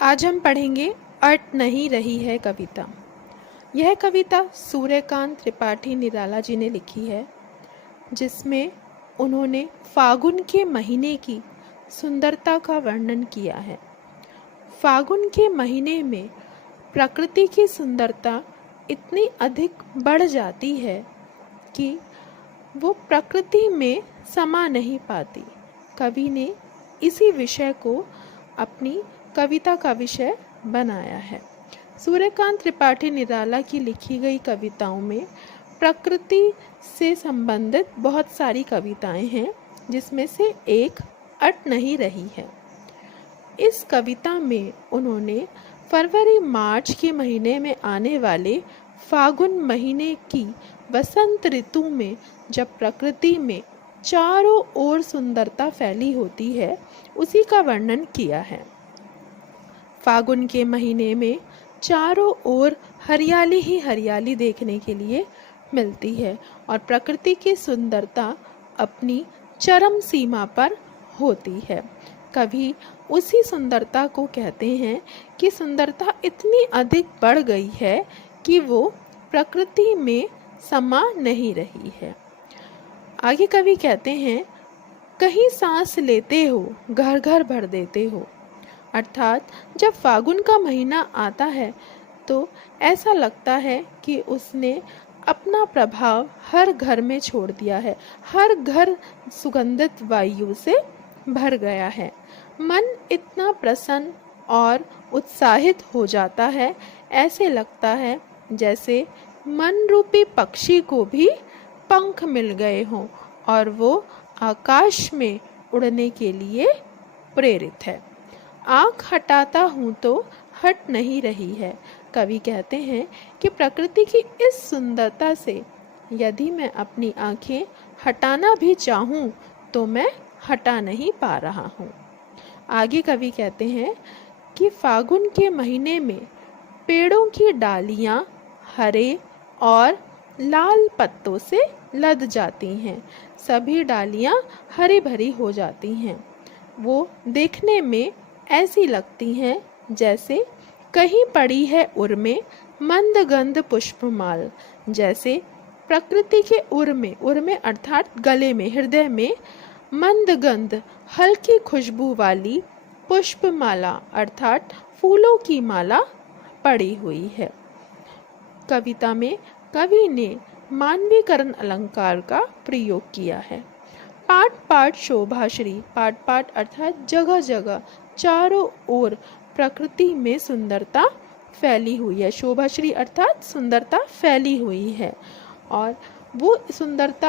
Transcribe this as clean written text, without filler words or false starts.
आज हम पढ़ेंगे अट नहीं रही है कविता। यह कविता सूर्यकांत त्रिपाठी निराला जी ने लिखी है, जिसमें उन्होंने फागुन के महीने की सुंदरता का वर्णन किया है। फागुन के महीने में प्रकृति की सुंदरता इतनी अधिक बढ़ जाती है कि वो प्रकृति में समा नहीं पाती। कवि ने इसी विषय को अपनी कविता का विषय बनाया है। सूर्यकांत त्रिपाठी निराला की लिखी गई कविताओं में प्रकृति से संबंधित बहुत सारी कविताएं हैं, जिसमें से एक अट नहीं रही है। इस कविता में उन्होंने फरवरी मार्च के महीने में आने वाले फागुन महीने की वसंत ऋतु में जब प्रकृति में चारों ओर सुंदरता फैली होती है, उसी का वर्णन किया है। फागुन के महीने में चारों ओर हरियाली ही हरियाली देखने के लिए मिलती है और प्रकृति की सुंदरता अपनी चरम सीमा पर होती है। कभी उसी सुंदरता को कहते हैं कि सुंदरता इतनी अधिक बढ़ गई है कि वो प्रकृति में समा नहीं रही है। आगे कवि कहते हैं, कहीं सांस लेते हो घर घर भर देते हो। अर्थात जब फागुन का महीना आता है तो ऐसा लगता है कि उसने अपना प्रभाव हर घर में छोड़ दिया है। हर घर सुगंधित वायु से भर गया है। मन इतना प्रसन्न और उत्साहित हो जाता है, ऐसे लगता है जैसे मन रूपी पक्षी को भी पंख मिल गए हों और वो आकाश में उड़ने के लिए प्रेरित है। आँख हटाता हूँ तो हट नहीं रही है। कवि कहते हैं कि प्रकृति की इस सुंदरता से यदि मैं अपनी आँखें हटाना भी चाहूँ तो मैं हटा नहीं पा रहा हूँ। आगे कवि कहते हैं कि फागुन के महीने में पेड़ों की डालियाँ हरे और लाल पत्तों से लद जाती हैं। सभी डालियाँ हरी भरी हो जाती हैं। वो देखने में ऐसी लगती हैं जैसे कहीं पड़ी है उर में मंद गंध पुष्पमाल। जैसे प्रकृति के उर में अर्थात गले में, हृदय में मंद गंध हल्की खुशबू वाली पुष्पमाला अर्थात फूलों की माला पड़ी हुई है। कविता में कवि ने मानवीकरण अलंकार का प्रयोग किया है। पाट पाट शोभाश्री, पाट पाट अर्थात जगह जगह चारों ओर प्रकृति में सुंदरता फैली हुई है। शोभाश्री अर्थात सुंदरता फैली हुई है और वो सुंदरता